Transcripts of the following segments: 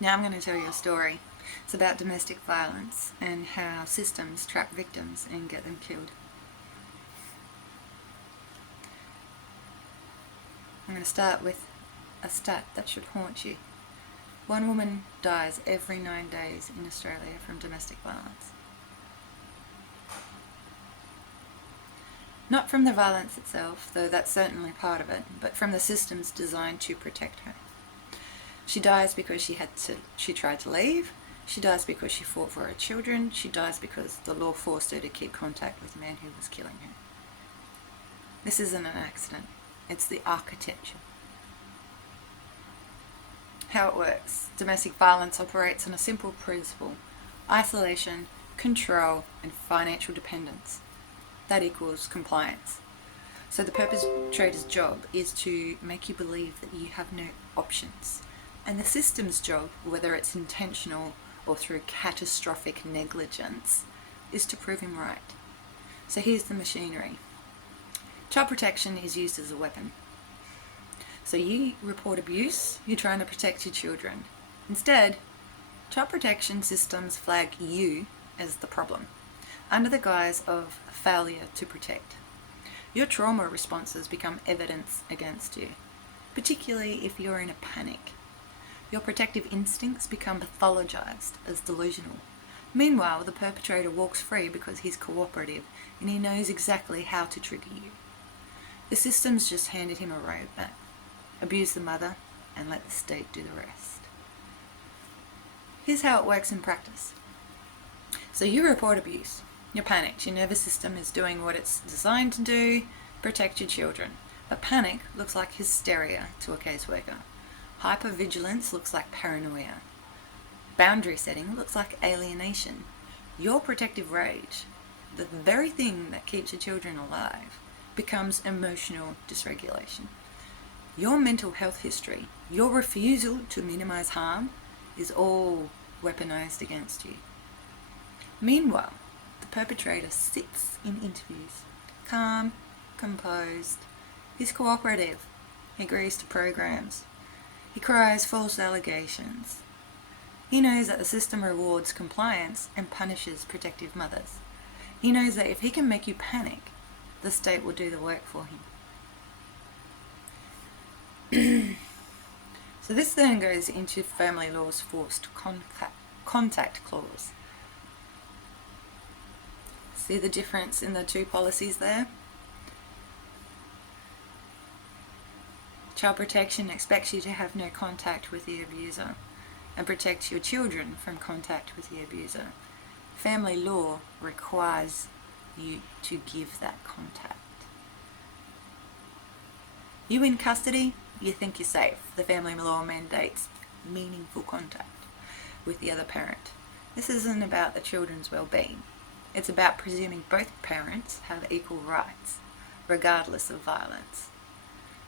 Now I'm going to tell you a story. It's about domestic violence and how systems trap victims and get them killed. I'm going to start with a stat that should haunt you. One woman dies every 9 days in Australia from domestic violence. Not from the violence itself, though that's certainly part of it, but from the systems designed to protect her. She dies because she tried to leave. She dies because she fought for her children. She dies because the law forced her to keep contact with the man who was killing her. This isn't an accident. It's the architecture. How it works. Domestic violence operates on a simple principle: isolation, control, and financial dependence. That equals compliance. So the perpetrator's job is to make you believe that you have no options. And the system's job, whether it's intentional or through catastrophic negligence, is to prove him right. So here's the machinery. Child protection is used as a weapon. So you report abuse, you're trying to protect your children. Instead, child protection systems flag you as the problem, under the guise of failure to protect. Your trauma responses become evidence against you, particularly if you're in a panic. Your protective instincts become pathologized as delusional. Meanwhile, the perpetrator walks free because he's cooperative and he knows exactly how to trigger you. The system's just handed him a roadmap. Abuse the mother and let the state do the rest. Here's how it works in practice. So you report abuse. You're panicked. Your nervous system is doing what it's designed to do: protect your children. But panic looks like hysteria to a caseworker. Hypervigilance looks like paranoia. Boundary setting looks like alienation. Your protective rage, the very thing that keeps your children alive, becomes emotional dysregulation. Your mental health history, your refusal to minimize harm, is all weaponized against you. Meanwhile, the perpetrator sits in interviews, calm, composed. He's cooperative. He agrees to programs. He cries false allegations. He knows that the system rewards compliance and punishes protective mothers. He knows that if he can make you panic, the state will do the work for him. So this then goes into family law's forced contact clause. See the difference in the two policies there? Child protection expects you to have no contact with the abuser and protects your children from contact with the abuser. Family law requires you to give that contact. You in custody, you think you're safe. The family law mandates meaningful contact with the other parent. This isn't about the children's well-being. It's about presuming both parents have equal rights, regardless of violence.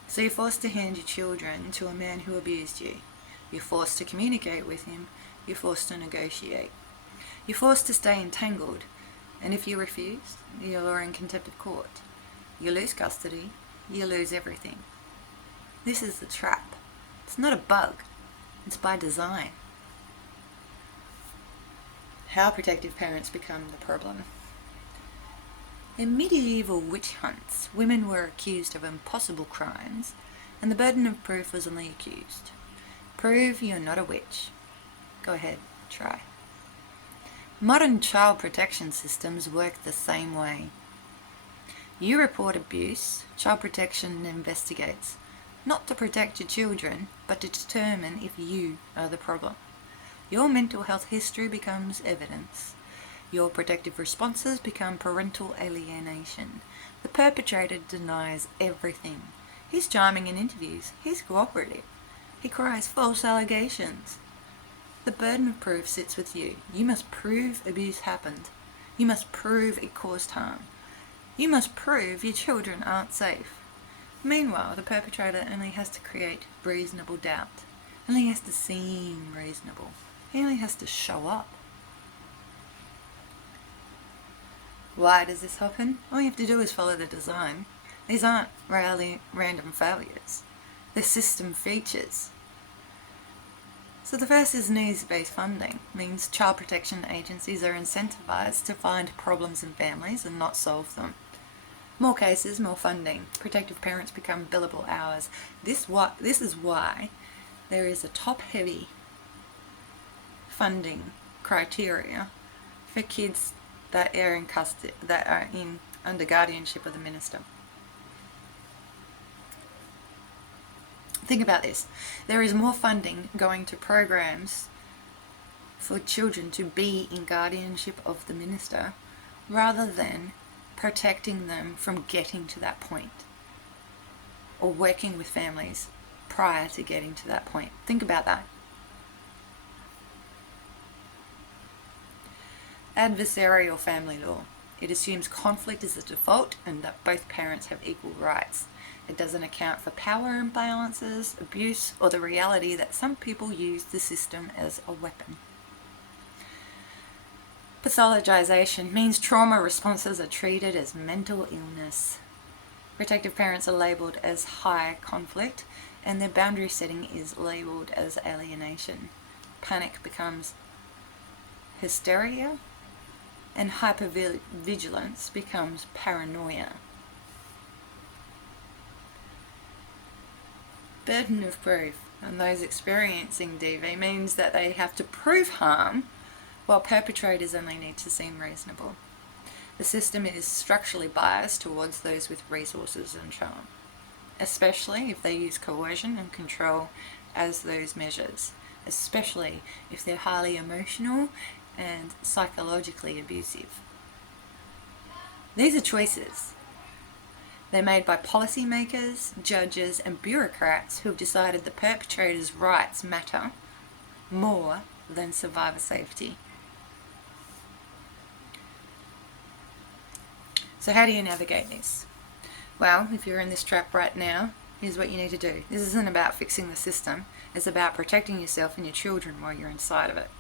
So you're forced to hand your children to a man who abused you. You're forced to communicate with him. You're forced to negotiate. You're forced to stay entangled. And if you refuse, you're in contempt of court. You lose custody. You lose everything. This is the trap. It's not a bug. It's by design. How protective parents become the problem. In medieval witch hunts, women were accused of impossible crimes, and the burden of proof was on the accused. Prove you're not a witch. Go ahead, try. Modern child protection systems work the same way. You report abuse, child protection investigates, not to protect your children, but to determine if you are the problem. Your mental health history becomes evidence. Your protective responses become parental alienation. The perpetrator denies everything. He's charming in interviews. He's cooperative. He cries false allegations. The burden of proof sits with you. You must prove abuse happened. You must prove it caused harm. You must prove your children aren't safe. Meanwhile, the perpetrator only has to create reasonable doubt. Only has to seem reasonable. He only has to show up. Why does this happen? All you have to do is follow the design. These aren't random failures. They're system features. So the first is needs-based funding. Means child protection agencies are incentivized to find problems in families and not solve them. More cases, more funding. Protective parents become billable hours. This is why there is a top-heavy funding criteria for kids that are in custody, that are under guardianship of the minister. Think about this. There is more funding going to programs for children to be in guardianship of the minister rather than protecting them from getting to that point or working with families prior to getting to that point. Think about that. Adversarial family law. It assumes conflict is the default and that both parents have equal rights. It doesn't account for power imbalances, abuse, or the reality that some people use the system as a weapon. Pathologization means trauma responses are treated as mental illness. Protective parents are labelled as high conflict, and their boundary setting is labelled as alienation. Panic becomes hysteria, and hypervigilance becomes paranoia. Burden of proof on those experiencing DV means that they have to prove harm, while perpetrators only need to seem reasonable. The system is structurally biased towards those with resources and charm, especially if they use coercion and control as those measures, especially if they're highly emotional and psychologically abusive. These are choices. They're made by policymakers, judges, and bureaucrats who have decided the perpetrator's rights matter more than survivor safety. So how do you navigate this? Well, if you're in this trap right now, here's what you need to do. This isn't about fixing the system. It's about protecting yourself and your children while you're inside of it.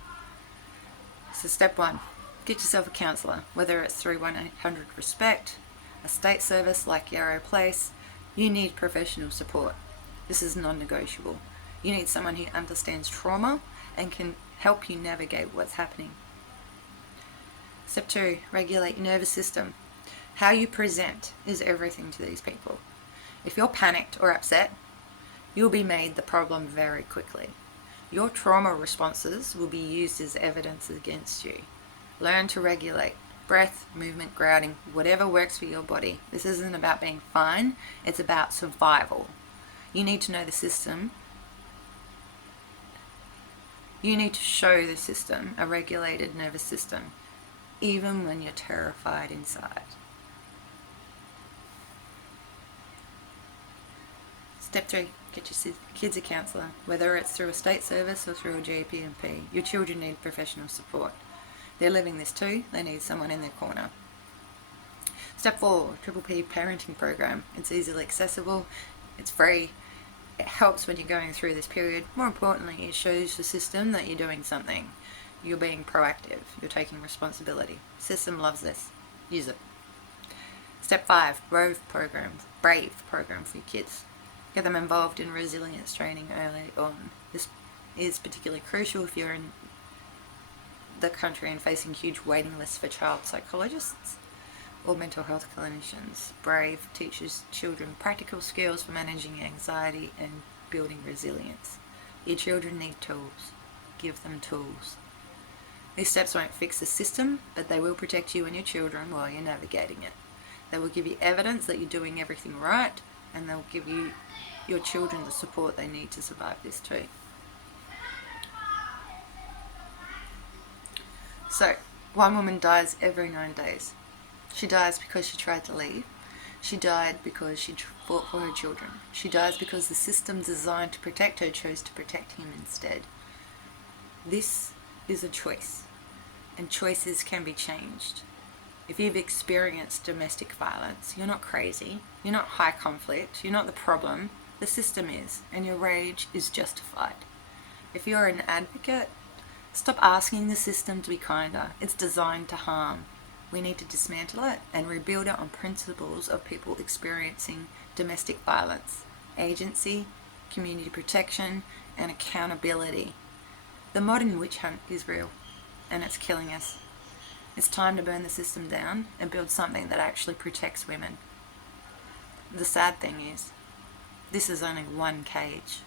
So step 1, get yourself a counsellor, whether it's through 1-800-RESPECT, a state service like Yarrow Place. You need professional support. This is non-negotiable. You need someone who understands trauma and can help you navigate what's happening. Step 2, regulate your nervous system. How you present is everything to these people. If you're panicked or upset, you'll be made the problem very quickly. Your trauma responses will be used as evidence against you. Learn to regulate. Breath, movement, grounding, whatever works for your body. This isn't about being fine, it's about survival. You need to know the system. You need to show the system a regulated nervous system, even when you're terrified inside. Step 3, get your kids a counsellor, whether it's through a state service or through a GPMP. Your children need professional support. They're living this too, they need someone in their corner. Step 4, Triple P parenting program. It's easily accessible, it's free, it helps when you're going through this period. More importantly, it shows the system that you're doing something. You're being proactive, you're taking responsibility. The system loves this, use it. Step 5, Brave program for your kids. Get them involved in resilience training early on. This is particularly crucial if you're in the country and facing huge waiting lists for child psychologists or mental health clinicians. Brave teaches children practical skills for managing anxiety and building resilience. Your children need tools. Give them tools. These steps won't fix the system, but they will protect you and your children while you're navigating it. They will give you evidence that you're doing everything right, and they'll give you your children the support they need to survive this too. So, one woman dies every 9 days. She dies because she tried to leave. She died because she fought for her children. She dies because the system designed to protect her chose to protect him instead. This is a choice, and choices can be changed. If you've experienced domestic violence, you're not crazy, you're not high conflict, you're not the problem, the system is, and your rage is justified. If you're an advocate, stop asking the system to be kinder. It's designed to harm. We need to dismantle it and rebuild it on principles of people experiencing domestic violence, agency, community protection, and accountability. The modern witch hunt is real, and it's killing us. It's time to burn the system down and build something that actually protects women. The sad thing is, this is only one cage